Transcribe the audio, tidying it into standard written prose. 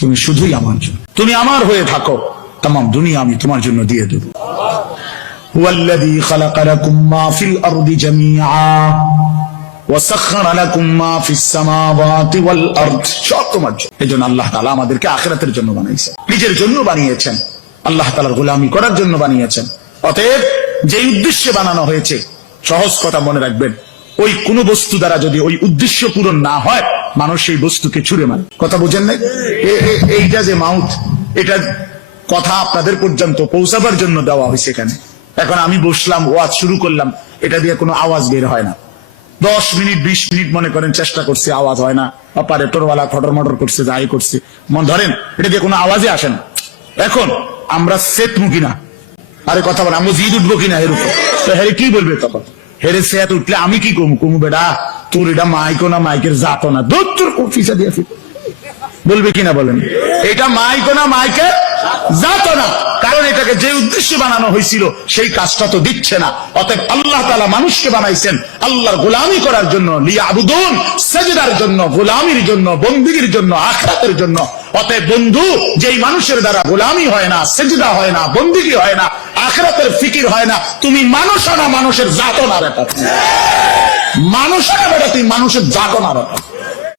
তুমি শুধুই আমার জন্য, তুমি আমার হয়ে থাকো, तमाम দুনিয়া আমি তোমার জন্য দিয়ে দেব। ওয়াল্লাযী খালাকা লাকুম মা ফিল আরদি জামিআ ওয়া সাখখারা লাকুম মা ফিস সামাওয়াতি ওয়াল আরদ, সব তোমার জন্য। এজন্য আল্লাহ তাআলা আমাদেরকে আখিরাতের জন্য বানাইছেন, নিজের জন্য বানিয়েছেন, আল্লাহ তাআলার গোলামি করার জন্য বানিয়েছেন। অতএব যে উদ্দেশ্যে বানানো হয়েছে, সহজ কথা মনে রাখবেন, ওই কোন বস্তু দ্বারা যদি ওই উদ্দেশ্য পূরণ না হয়, মানুষ সেই বস্তুকে ছুঁড়ে মারে। কথা বুঝেন নাই? এইটা যে মাউথ, এটা কথা আপনাদের পর্যন্ত পৌঁছাবার জন্য দেওয়া হয়েছে এখানে। এখন আমি বসলাম, ওয়াজ শুরু করলাম, এটা দিয়ে কোনো আওয়াজ বের হয় না। 10 মিনিট 20 মিনিট মনে করেন চেষ্টা করছে, আওয়াজ হয় না, অপারেটরওয়ালা ফটর মটর করছে, যাই করছে, মনে ধরেন এটা দিয়ে কোনো আওয়াজে আসে না। এখন আমরা সেট মুখি না, আরে কথা বলে আমরা জিদ উঠবো কিনা এর উপর, তো হেরে কি বলবে তখন? হেরে সেট উঠলে আমি কি কমু বেটা, তোর এটা মাইকো না মাইকের জাতো না, দূর তোর ফিসা দিয়ে বলবে কিনা বলেন? এটা মাইকো না মাইকের জাতো না, কারণ এটাকে যে উদ্দেশ্যে বানানো হয়েছিল সেই কাজটা তো দিচ্ছে না। অতএব আল্লাহ তাআলা মানুষকে বানাইছেন আল্লাহর গোলামি করার জন্য, লিয়াবুদুন, সিজদার জন্য, গোলামির জন্য, বন্দেগীর জন্য, আখিরাতের জন্য। অতএব বন্ধু, যেই মানুষের দ্বারা গোলামি হয় না, সিজদা হয় না, বন্দেগী হয় না, আখিরাতের ফিকির হয় না, তুমি মানুষ না, মানুষের জাতো না বেটা, মানুষ না বেটা, তুই মানুষের জাতো না বেটা।